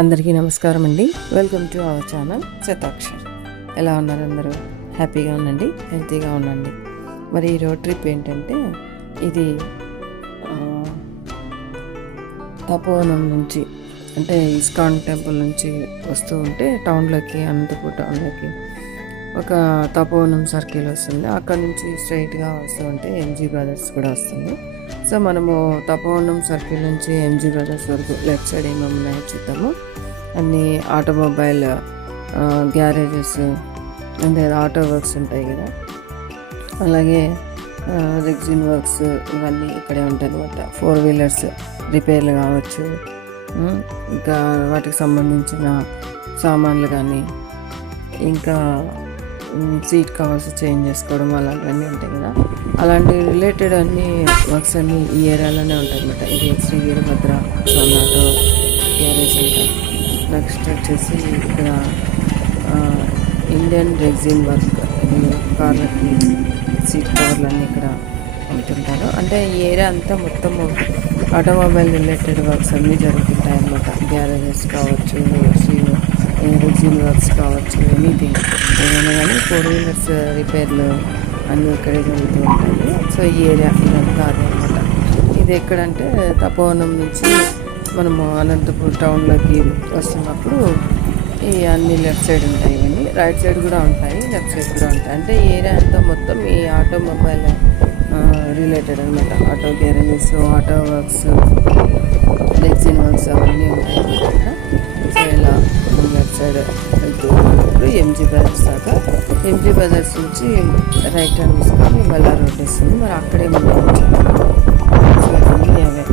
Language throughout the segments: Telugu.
అందరికీ నమస్కారం అండి. Welcome to our channel Shatakshar. ఎలా ఉన్నారు అందరూ? హ్యాపీగా ఉండండి, హెల్తీగా ఉండండి. మరి ఈ రోడ్ ట్రిప్ ఏంటంటే ఇది తపోవనం నుంచి అంటే ఇస్కాన్ టెంపుల్ నుంచి వస్తూ ఉంటే టౌన్లోకి, అనంతపూర్ టౌన్లోకి ఒక తపోవనం సర్కిల్ వస్తుంది. అక్కడ నుంచి స్ట్రైట్గా వస్తూ ఉంటే ఎంజీ బ్రదర్స్ కూడా వస్తుంది. సో మనము తపోవనం సర్కిల్ నుంచి ఎంజీ బ్రదర్స్ వరకు లెఫ్ట్ సైడ్ ఏమేమి ఉన్నాయో చూద్దాము. అన్ని ఆటోమొబైల్ గ్యారేజెస్ అంటే ఆటో వర్క్స్ ఉంటాయి కదా, అలాగే రెగ్జిన్ వర్క్స్ ఇవన్నీ ఇక్కడే ఉంటాయి అనమాట. 4 వీలర్స్ రిపేర్లు కావచ్చు, ఇంకా వాటికి సంబంధించిన సామాన్లు కానీ, ఇంకా సీట్ కవర్స్ చేంజ్ చేసుకోవడం అలాంటివన్నీ ఉంటాయి కదా. అలాంటి రిలేటెడ్ అన్ని వర్క్స్ అన్నీ ఈ ఏరియాలోనే ఉంటాయి అనమాట. ఇది శ్రీ వీరభద్ర స్వామి ఆటో గ్యారేజ్ అంటారు. నెక్స్ట్ వచ్చేసి ఇక్కడ ఇండియన్ రెగ్జిన్ వర్క్, కార్లకి సీట్ కవర్లు అన్నీ ఇక్కడ ఉంటుంటారు. అంటే ఈ ఏరియా అంతా మొత్తము ఆటోమొబైల్ రిలేటెడ్ వర్క్స్ అన్నీ జరుగుతుంటాయి అన్నమాట. గ్యారేజెస్ కావచ్చు, రెగ్జిన్ వర్క్స్ కావచ్చు, ఎనీథింగ్ ఏమైనా కానీ 4 వీలర్స్ రిపేర్లు అన్నీ ఇక్కడే జరుగుతూ ఉంటాయి. సో ఈ ఏరియా ఇదంతా అదే అనమాట. ఇది ఎక్కడంటే తపోవనం నుంచి మనము అనంతపూర్ టౌన్లోకి వస్తున్నప్పుడు ఈ అన్ని లెఫ్ట్ సైడ్ ఉంటాయి, ఇవన్నీ రైట్ సైడ్ కూడా ఉంటాయి, లెఫ్ట్ సైడ్ కూడా ఉంటాయి. అంటే ఈ ఏరియా అంతా మొత్తం ఈ ఆటోమొబైల్ రిలేటెడ్ అనమాట. Auto garages, auto works, rexine works అవన్నీ ఉంటాయి అనమాట. సో ఇలా లెఫ్ట్ సైడ్ వెళ్తూ ఉన్నప్పుడు ఎంజీ బ్రదర్స్ దాకా, ఎంజీ బ్రదర్స్ నుంచి రైట్ హ్యాండ్ తీసుకొని బల్లార్ రోడ్ వస్తుంది. మరి అక్కడే మనం సో అన్నీ అవే.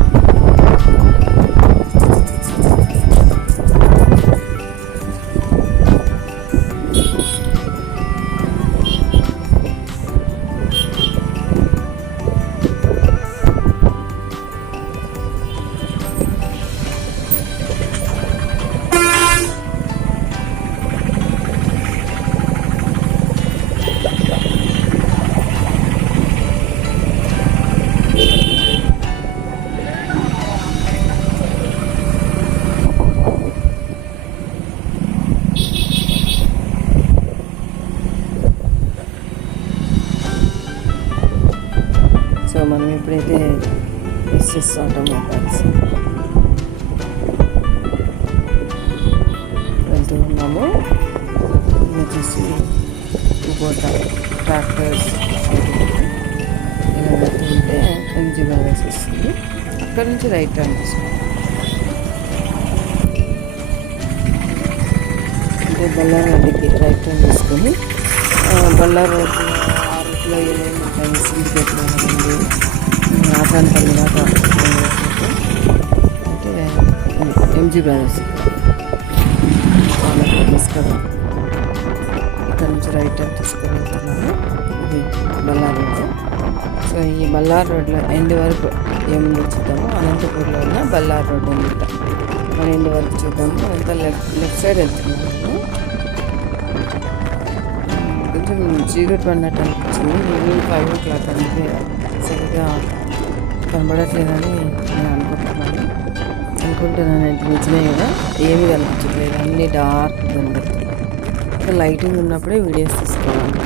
సో మనం ఎప్పుడైతే ఎస్ఎస్ ఆటోమొబైల్స్ వెళ్తూ ఉన్నామో వచ్చేసి కుబోటా ట్రాక్టర్స్ ఇలా వెళ్తూ ఉంటే ఎంజీ బ్రదర్స్ వస్తుంది. అక్కడ నుంచి రైట్ టర్న్ తీసుకుంటాం. అంటే బల్లార్ రోడ్డుకి రైట్ టర్న్ తీసుకొని బల్లార్ రోడ్డు ఆ రూట్లో ఏమేమి ఉంటాయి, సిండికేట్లో ఉంది, ఆసాన్పల్లి దాకా అంటే ఎంజీ బ్రదర్స్ చాలా ఫేమస్ కదా. ఇక్కడ నుంచి రైట్ టర్న్ తీసుకొని వెళ్తున్నాము. ఇది బల్లార్ రోడ్డు. సో ఈ బల్లార్ రోడ్లో ఎండ్ వరకు ఏముందో చూద్దాము. అనంతపూర్లో ఉన్న బల్లార్ రోడ్డు అనమాట. మన ఎండ్ వరకు చూద్దాము. అంతా లెఫ్ట్ సైడ్ వెళ్తున్నాము. కొంచెం చీకటి పడినట్టు అనిపించింది. ఈవినింగ్ 5 o'clock అంటే సరిగ్గా కనబడట్లేదని నేను అనుకుంటున్నాను. అంటే నిజమే కదా, ఏమీ కనిపించట్లేదు, అన్నీ డార్క్ కనబడుతుంది. లైటింగ్ ఉన్నప్పుడే వీడియోస్ తీసుకోవాలి.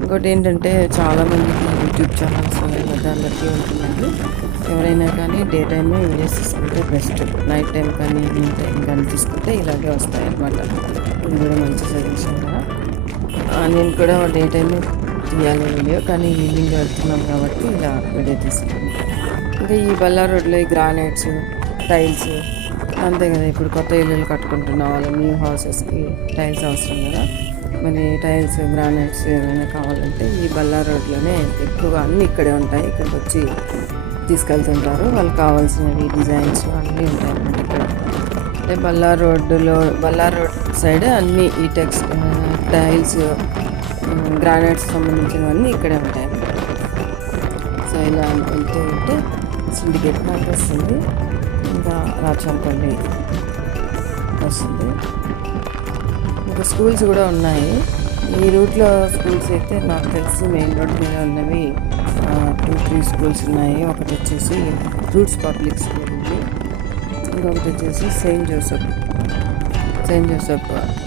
ఇంకోటి ఏంటంటే చాలామందికి యూట్యూబ్ ఛానల్స్ అందరికీ ఉంటుందండి. ఎవరైనా కానీ డే టైమే వీడియోస్ తీసుకుంటే బెస్ట్. నైట్ టైం కానీ ఈవినింగ్ టైం కానీ తీసుకుంటే ఇలాగే వస్తాయి అన్నమాట. ఇది కూడా మంచి సజెషన్ కదా. నేను కూడా డే టైమే తీయాలి వీడియో, కానీ ఈవినింగ్ వెళ్తున్నాం కాబట్టి ఇలా వీడియో తీసుకున్నాను. ఇంకా ఈ బల్లార్ రోడ్లో ఈ గ్రానైట్స్, టైల్స్ అంతే కదా. ఇప్పుడు కొత్త ఇల్లులు కట్టుకుంటున్న వాళ్ళు న్యూ హౌసెస్కి టైల్స్ అవసరం కదా. మరి టైల్స్, గ్రానైట్స్ ఏమైనా కావాలంటే ఈ బల్లార్ రోడ్లోనే ఎక్కువగా అన్నీ ఇక్కడే ఉంటాయి. ఇక్కడికి వచ్చి తీసుకెళ్తుంటారు. వాళ్ళకి కావాల్సినవి డిజైన్స్ అన్నీ ఉంటాయి అన్నమాట ఇక్కడ. అంటే బల్లార్ రోడ్ సైడ్ అన్నీ ఈ టైల్స్, గ్రానైట్స్ సంబంధించినవన్నీ ఇక్కడే ఉంటాయి. సో ఇలా వెళ్తూ ఉంటే సిండికేట్ పార్క్ వస్తుంది, ఇంకా రాచంపల్లి వస్తుంది. ఇంకా స్కూల్స్ కూడా ఉన్నాయి. ఈ రూట్లో స్కూల్స్ అయితే నాకు తెలిసి మెయిన్ రోడ్ మీద ఉన్నవి 2-3 స్కూల్స్ ఉన్నాయి. ఒకటి వచ్చేసి రూట్స్ పబ్లిక్ స్కూల్ ఉంది, ఇంకొకటి వచ్చేసి Saint Joseph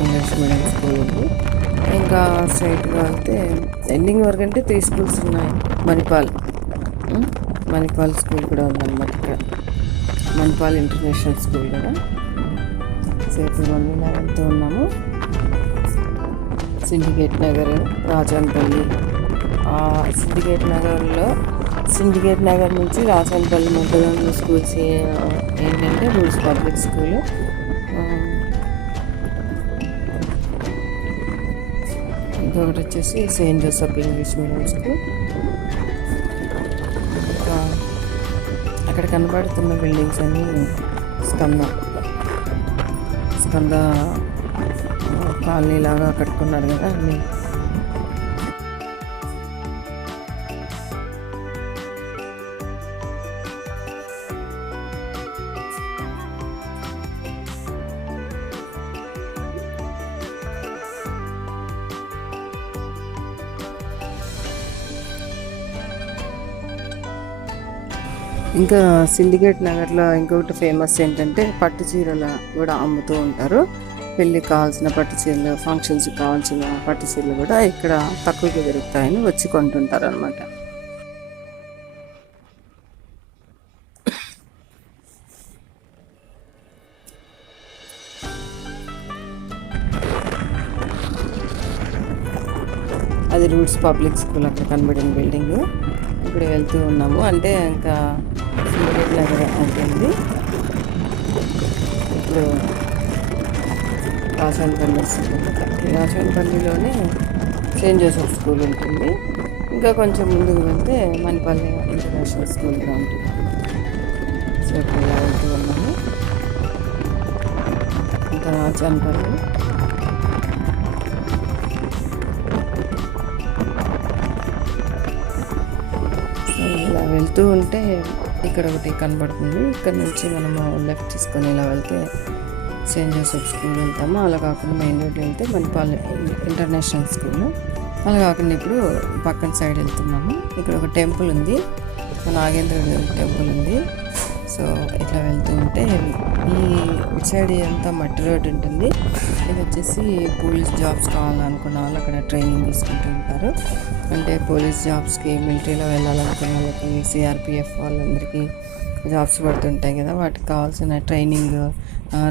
English medium school ఉంది. ఇంకా స్ట్రైట్గా వెళ్తే ఎండింగ్ వరకు అంటే 3 స్కూల్స్ ఉన్నాయి. మణిపాల్ స్కూల్ కూడా ఉందన్నమాట ఇక్కడ. మణిపాల్ ఇంటర్నేషనల్ స్కూల్ కూడా. సో ఇప్పుడు మనం ఇలా వెళ్తూ ఉన్నాము. సిండికేట్ నగర్, రాజంపల్లి. సిండికేట్ నగర్ నుంచి రాజంపల్లి మధ్యలో ఉన్న స్కూల్స్ ఏంటంటే రూల్స్ పబ్లిక్ స్కూలు, ఇంకొకటి వచ్చేసి Saint Joseph English medium school. ఇంకా అక్కడ కనబడుతున్న బిల్డింగ్స్ అన్నీ స్కంద కాలనీ లాగా కట్టుకున్నారు కదా అన్నీ. ఇంకా సిండికేట్ నగర్లో ఇంకొకటి ఫేమస్ ఏంటంటే పట్టు చీరలు కూడా అమ్ముతూ ఉంటారు. పెళ్ళికి కావాల్సిన పట్టు చీరలు, ఫంక్షన్స్కి కావాల్సిన పట్టు చీరలు కూడా ఇక్కడ తక్కువగా దొరుకుతాయని వచ్చి కొంటుంటారు అనమాట. అది రూట్స్ పబ్లిక్ స్కూల్ అక్కడ కనబడిన బిల్డింగ్. ఇప్పుడు వెళ్తూ ఉన్నాము. అంటే ఇంకా సిండికేట్ నగర్ అయిపోయింది. ఇప్పుడు రాజంపల్లిలోనే సెయింట్ జోసెఫ్ స్కూల్ ఉంటుంది. ఇంకా కొంచెం ముందుకు వెళ్తే మణిపల్లి ఇంటర్నేషనల్ స్కూల్ కూడా ఉంటుంది. సో ఇప్పుడు ఇలా వెళ్తూ ఉన్నాము. ఇంకా రాజంపల్లి ఇలా వెళ్తూ ఉంటే ఇక్కడ ఒకటి కనబడుతుంది. ఇక్కడ నుంచి మనము లెఫ్ట్ తీసుకొని ఇలా వెళ్తే సెయింట్ జోసెఫ్ స్కూల్ వెళ్తాము. అలా కాకుండా మెయిన్ రోడ్ వెళ్తే మణిపాల్ ఇంటర్నేషనల్ స్కూల్. అలా కాకుండా ఇప్పుడు పక్కన సైడ్ వెళ్తున్నాము. ఇక్కడ ఒక టెంపుల్ ఉంది, నాగేంద్రుడి టెంపుల్ ఉంది. సో ఇట్లా వెళ్తూ ఉంటే ఈ సైడ్ అంతా మట్టి రోడ్ ఉంటుంది. ఇది వచ్చేసి పోలీస్ జాబ్స్ కావాలనుకున్న వాళ్ళు అక్కడ ట్రైనింగ్ తీసుకుంటూ ఉంటారు. అంటే పోలీస్ జాబ్స్కి, మిలిటరీలో వెళ్ళాలనుకున్న వాళ్ళకి, సిఆర్పిఎఫ్ వాళ్ళందరికీ జాబ్స్ పడుతుంటాయి కదా, వాటికి కావాల్సిన training,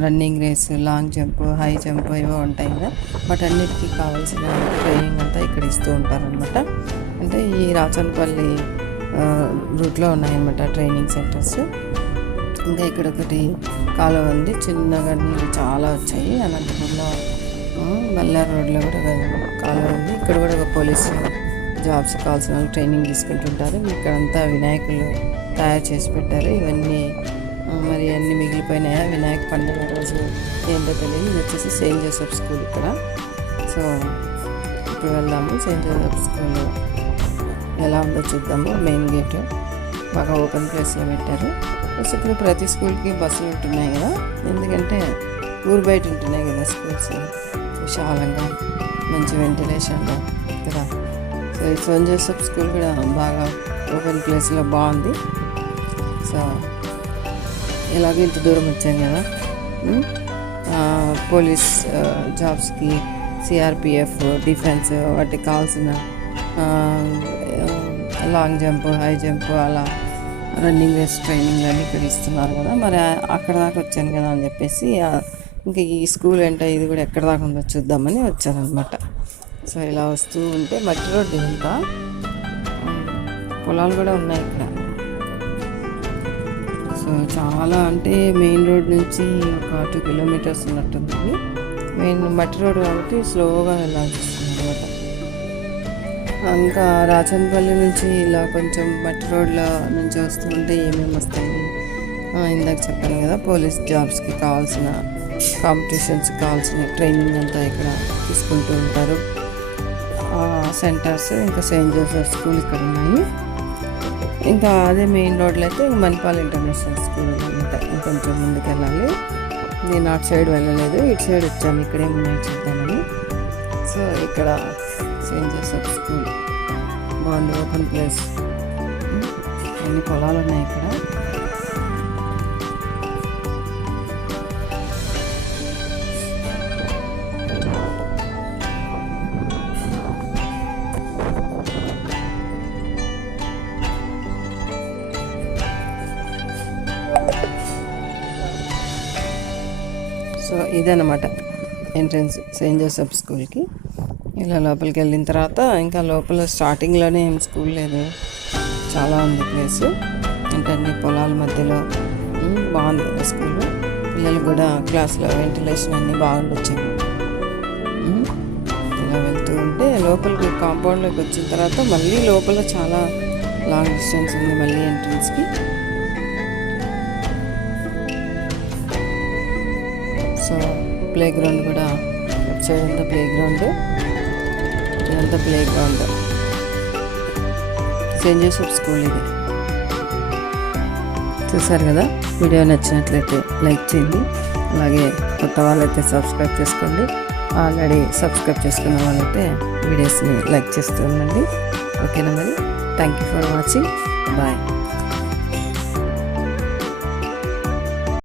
running race, long jump, high jump ఇవో ఉంటాయి కదా, వాటన్నిటికీ కావాల్సిన ట్రైనింగ్ అంతా ఇక్కడ ఇస్తూ ఉంటారనమాట. అంటే ఈ రాచనపల్లి రూట్లో ఉన్నాయన్నమాట ట్రైనింగ్ సెంటర్స్. ఇంకా ఇక్కడ ఒకటి కాలువ ఉంది, చిన్నగా నీళ్ళు చాలా వచ్చాయి. అనంతపురంలో బల్లార్ రోడ్లో కూడా కాలువ ఉంది. ఇక్కడ కూడా ఒక పోలీసు జాబ్స్ కావాల్సిన వాళ్ళు ట్రైనింగ్ తీసుకుంటుంటారు. ఇక్కడంతా వినాయకులు తయారు చేసి పెట్టారు. ఇవన్నీ మరి అన్నీ మిగిలిపోయినాయా వినాయక పండుగ రోజు ఏంటో తెలియదు. ఇది వచ్చేసి సెయింట్ జోసెఫ్ స్కూల్ ఇక్కడ. సో ఇప్పుడు వెళ్దాము. సెయింట్ జోసెఫ్ స్కూల్ ఎలా ఉందో చూద్దాము. మెయిన్ గేట్ బాగా ఓపెన్ ప్లేస్లో పెట్టారు. ఇప్పుడు ప్రతి స్కూల్కి బస్సులు ఉంటున్నాయి కదా, ఎందుకంటే ఊరు బయట ఉంటున్నాయి కదా స్కూల్స్, విశాలంగా మంచి వెంటిలేషన్లో కదా. సో ఈ సెయింట్ జోసెఫ్ స్కూల్ కూడా బాగా ఓపెన్ ప్లేస్లో బాగుంది. సో ఇలాగే ఇంత దూరం వచ్చాం కదా, పోలీస్ జాబ్స్కి, సిఆర్పిఎఫ్, డిఫెన్స్ వాటికి కావాల్సిన లాంగ్ జంప్, హై జంప్, అలా రన్నింగ్ రేస్ ట్రైనింగ్ అని ఇక్కడ ఇస్తున్నారు కదా. మరి అక్కడ దాకా వచ్చాను కదా అని చెప్పేసి ఇంకా ఈ స్కూల్ ఏంటో ఇది కూడా ఎక్కడ దాకా ఉందో చూద్దామని వచ్చానమాట. సో ఇలా వస్తూ ఉంటే మట్టి రోడ్డు, ఇంకా పొలాలు కూడా ఉన్నాయి ఇక్కడ. సో చాలా అంటే మెయిన్ రోడ్ నుంచి ఒక 2 కిలోమీటర్స్ ఉన్నట్టుంది. మెయిన్ మట్టి రోడ్ కాబట్టి స్లోగా వెళ్ళాల్సి వస్తుంది అనమాట. ఇంకా రాచనపల్లి నుంచి ఇలా కొంచెం మట్టి రోడ్ల నుంచి వస్తుంటే ఏమేమి వస్తాయి, ఇందాక చెప్పాను కదా, పోలీస్ జాబ్స్కి కావాల్సిన, కాంపిటీషన్స్కి కావాల్సిన ట్రైనింగ్ అంతా ఇక్కడ తీసుకుంటూ ఉంటారు సెంటర్స్. ఇంకా సెయింట్ జోసెఫ్ స్కూల్ ఇక్కడ ఉన్నాయి. ఇంకా అదే మెయిన్ రోడ్లో అయితే మణిపాల్ ఇంటర్నేషనల్ స్కూల్ అనమాట. ఇంకొంచెం ముందుకు వెళ్ళాలి. నేను అటు సైడ్ వెళ్ళలేదు, ఇటు సైడ్ వచ్చాను ఇక్కడేమున్నాయి చూద్దామని. సో ఇక్కడ సెయింట్ జోసెఫ్ స్కూల్ బాగుంది, ఓపెన్ ప్లేస్, అన్ని పొలాలు ఉన్నాయి ఇక్కడ. సో ఇదన్నమాట ఎంట్రన్స్ సెయింట్ జోసెఫ్ స్కూల్కి. ఇలా లోపలికి వెళ్ళిన తర్వాత ఇంకా లోపల స్టార్టింగ్లోనే ఏం స్కూల్ లేదు, చాలా ఉంది ప్లేస్. ఏంటంటే పొలాల మధ్యలో బాగుంది స్కూల్. పిల్లలు కూడా క్లాస్లో వెంటిలేషన్ అన్నీ బాగుండొచ్చాయి. ఇలా వెళ్తూ ఉంటే లోపలికి కాంపౌండ్లోకి వచ్చిన తర్వాత మళ్ళీ లోపల చాలా లాంగ్ డిస్టెన్స్ ఉంది మళ్ళీ ఎంట్రన్స్కి. సో ప్లే గ్రౌండ్ కూడా సైడ్ అంతా ప్లే గ్రౌండ్, ఇదంతా play ground. Saint Joseph school ఇది. చూసారు కదా, వీడియో నచ్చినట్లయితే లైక్ చేయండి, అలాగే కొత్త వాళ్ళైతే సబ్స్క్రైబ్ చేసుకోండి. ఆల్రెడీ సబ్స్క్రైబ్ చేసుకున్న వాళ్ళైతే వీడియోస్ని లైక్ చేస్తూ ఉండండి. ఓకేనా మరి, thank you for watching, bye.